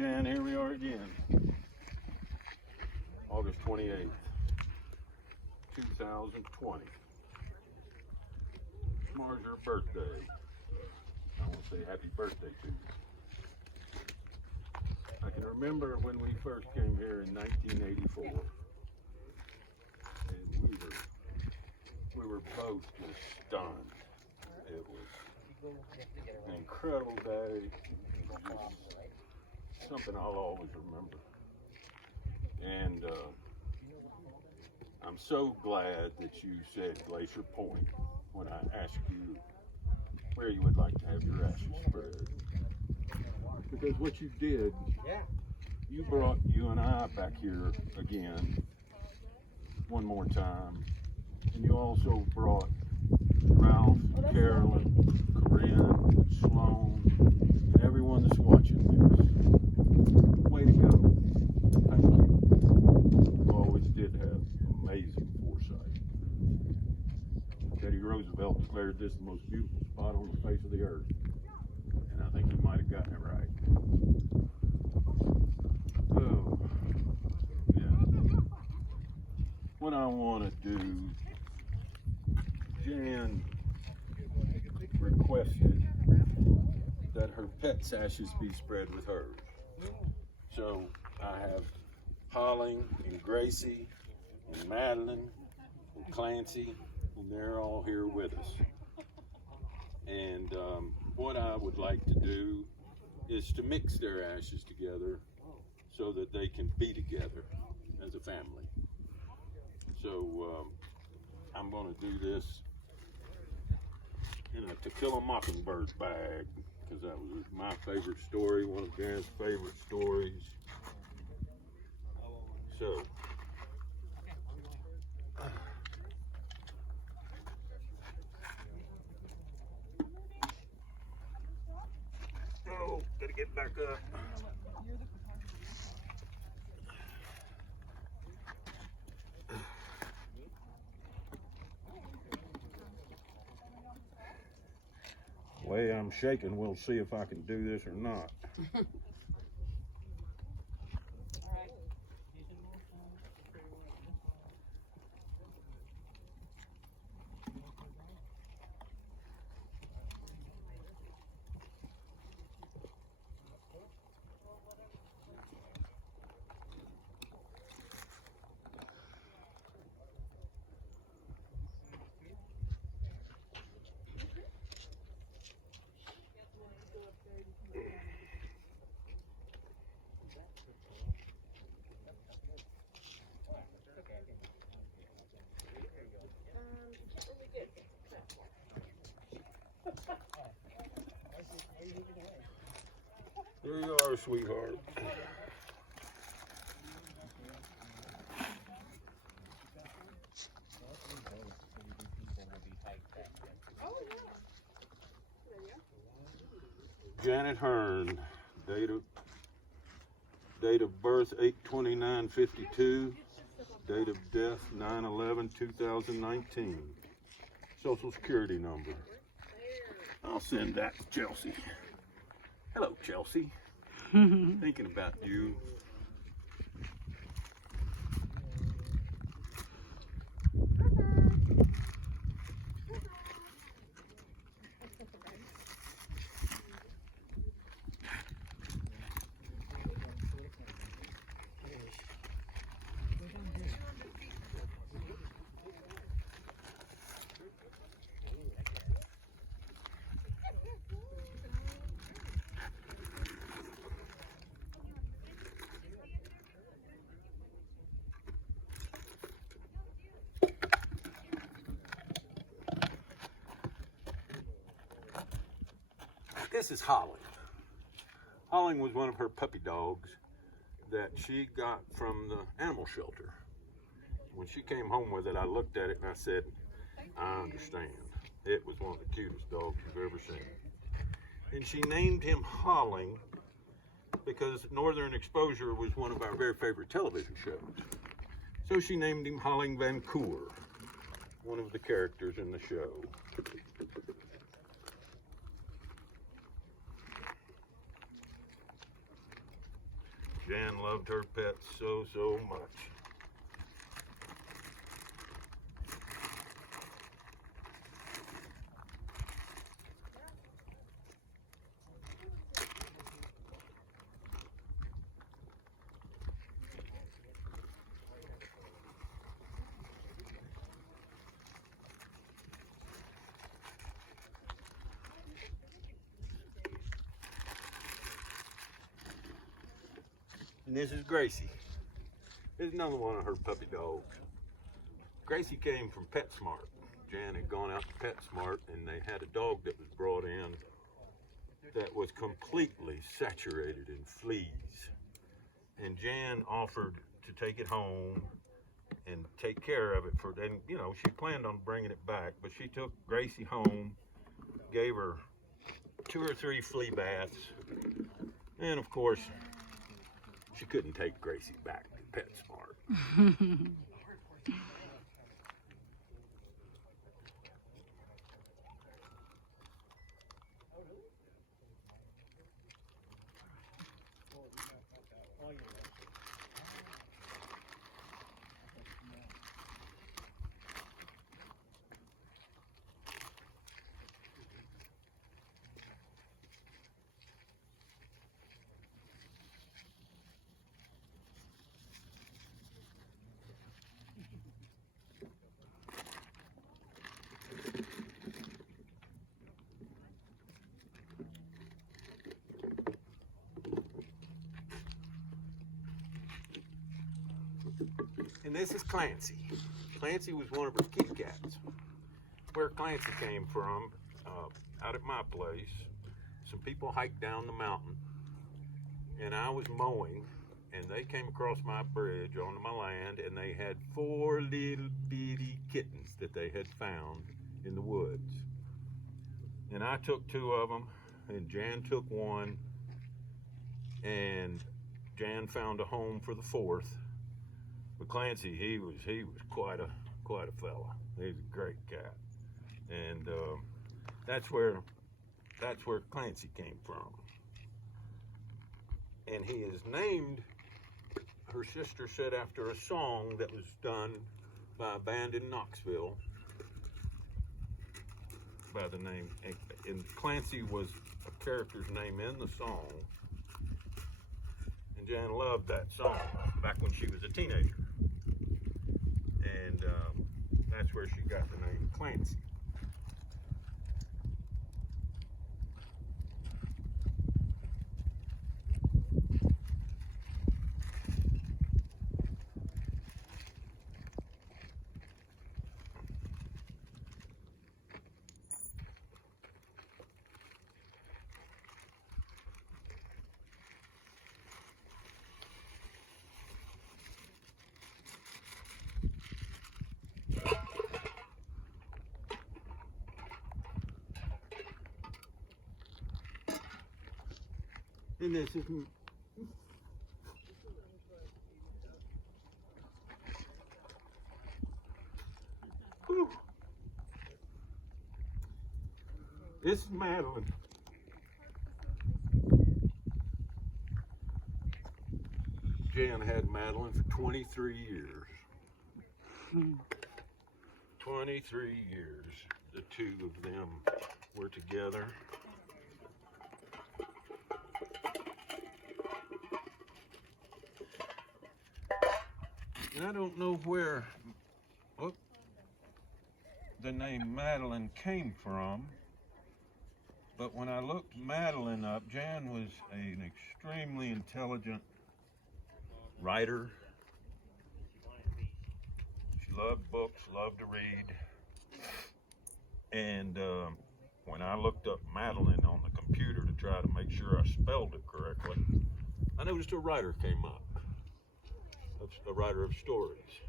Jan, here we are again. August 28th, 2020. Tomorrow's your birthday. I want to say happy birthday to you. I can remember when we first came here in 1984. And we were both just stunned. It was an incredible day. Just something I'll always remember. And I'm so glad that you said Glacier Point when I asked you where you would like to have your ashes spread. Because what you did, you brought you and I back here again one more time. And you also brought Ralph, Carolyn, Corinne, Sloan, and everyone that's watching this. Way to go. Thank you. You always did have amazing foresight. Teddy Roosevelt declared this the most beautiful spot on the face of the earth. And I think he might have gotten it right. Oh, yeah. What I want to do, Jan requested that her pet's ashes be spread with hers. So I have Holling and Gracie and Madeline and Clancy, and they're all here with us. And what I would like to do is to mix their ashes together so that they can be together as a family. So I'm going to do this in a To Kill a Mockingbird bag, because that was my favorite story, one of Jan's favorite stories. So, oh, gotta get back up. Way I'm shaking, we'll see if I can do this or not. There you are, sweetheart. Janet Hearne, date of birth 8/29/52, date of death 9/11/2019. Social Security number. I'll send that to Chelsea. Hello, Chelsea. Thinking about you. This is Holling. Holling was one of her puppy dogs that she got from the animal shelter. When she came home with it, I looked at it and I said, I understand. It was one of the cutest dogs you've ever seen. And she named him Holling because Northern Exposure was one of our very favorite television shows. So she named him Holling Vancouver, one of the characters in the show. Jan loved her pets so, so much. And this is Gracie. This is another one of her puppy dogs. Gracie came from PetSmart. Jan had gone out to PetSmart and they had a dog that was brought in that was completely saturated in fleas. And Jan offered to take it home and take care of it for, and you know, she planned on bringing it back, but she took Gracie home, gave her 2 or 3 flea baths, and of course, she couldn't take Gracie back to PetSmart. And this is Clancy. Clancy was one of her kitty cats. Where Clancy came from, out at my place, some people hiked down the mountain, and I was mowing, and they came across my bridge onto my land, and they had 4 little bitty kittens that they had found in the woods. And I took 2 of them, and Jan took 1, and Jan found a home for the 4th. But Clancy, he was quite a fella. He's a great cat, and that's where Clancy came from. And he is named, her sister said, after a song that was done by a band in Knoxville by the name, and Clancy was a character's name in the song. And Jan loved that song back when she was a teenager. And that's where she got the name Clancy. And this is this is Madeline. Jan had Madeline for 23 years. 23 years the 2 of them were together. And I don't know where the name Madeline came from, but when I looked Madeline up, Jan was an extremely intelligent writer. She loved books, loved to read. And when I looked up Madeline on the computer to try to make sure I spelled it correctly, I noticed a writer came up. A writer of stories.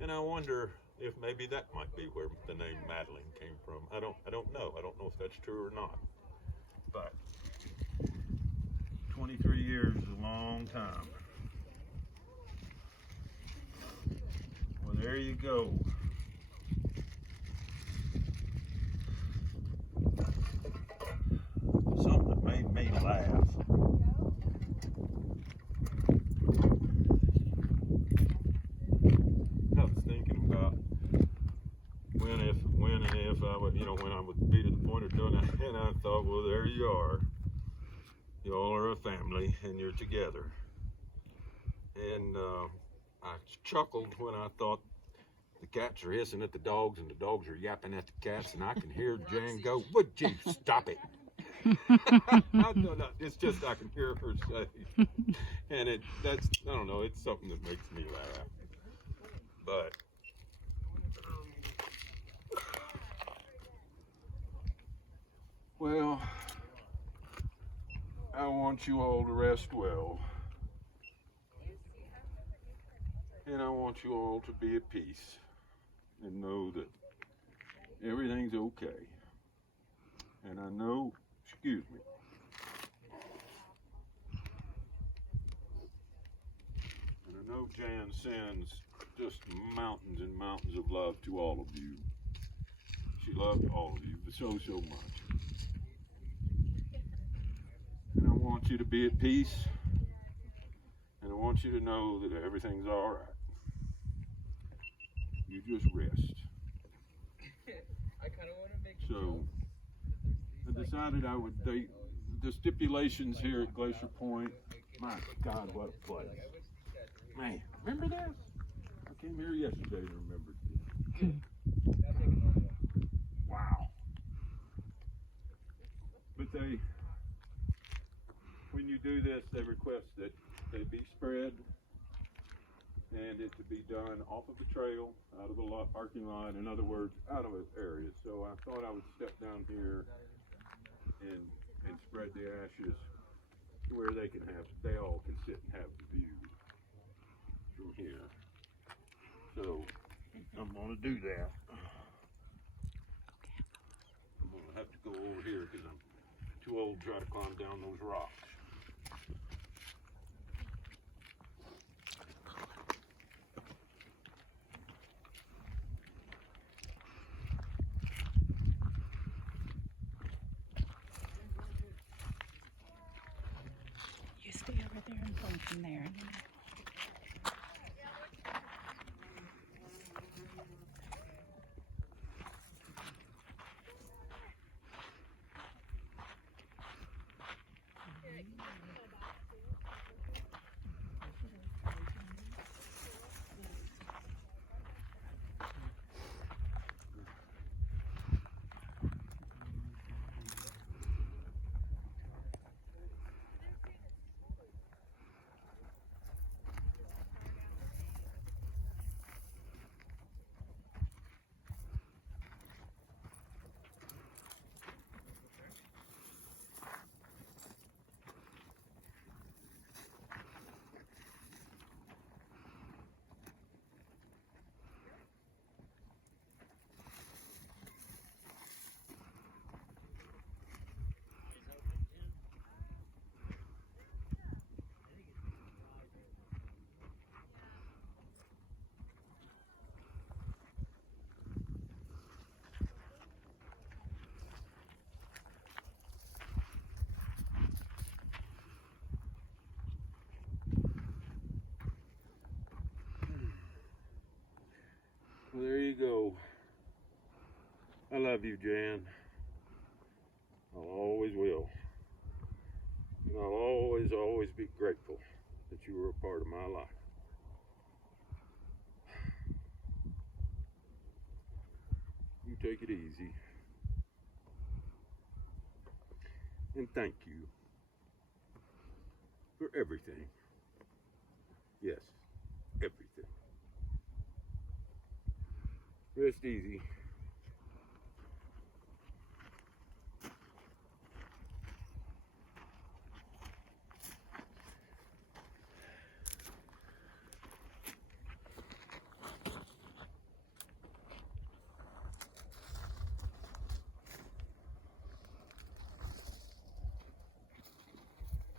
And I wonder if maybe that might be where the name Madeline came from. I don't know. I don't know if that's true or not. But 23 years is a long time. Well, there you go. Something that made me laugh. You all are a family and you're together. And I chuckled when I thought the cats are hissing at the dogs and the dogs are yapping at the cats, and I can hear Jan go, "Would you stop it?" It's just I can hear her say, and I don't know, it's something that makes me laugh. But well, I want you all to rest well, and I want you all to be at peace and know that everything's okay. And I know, excuse me, and I know Jan sends just mountains and mountains of love to all of you. She loved all of you so much. And I want you to be at peace, and I want you to know that everything's all right. You just rest. I kind of want to make So I decided I would date the stipulations here at Glacier Point. My God, what a place. Man, remember this? I came here yesterday and remembered this. Wow. But when you do this, they request that they be spread and it to be done off of the trail, out of the parking lot, in other words, out of an area. So I thought I would step down here and spread the ashes to where they all can sit and have the view from here. So I'm gonna do that. I'm gonna have to go over here because I'm too old to try to climb down those rocks. You stay over there and go from there. Well, there you go. I love you, Jan. I always will. And I'll always be grateful that you were a part of my life. You take it easy. And thank you for everything. Yes, everything. Rest easy.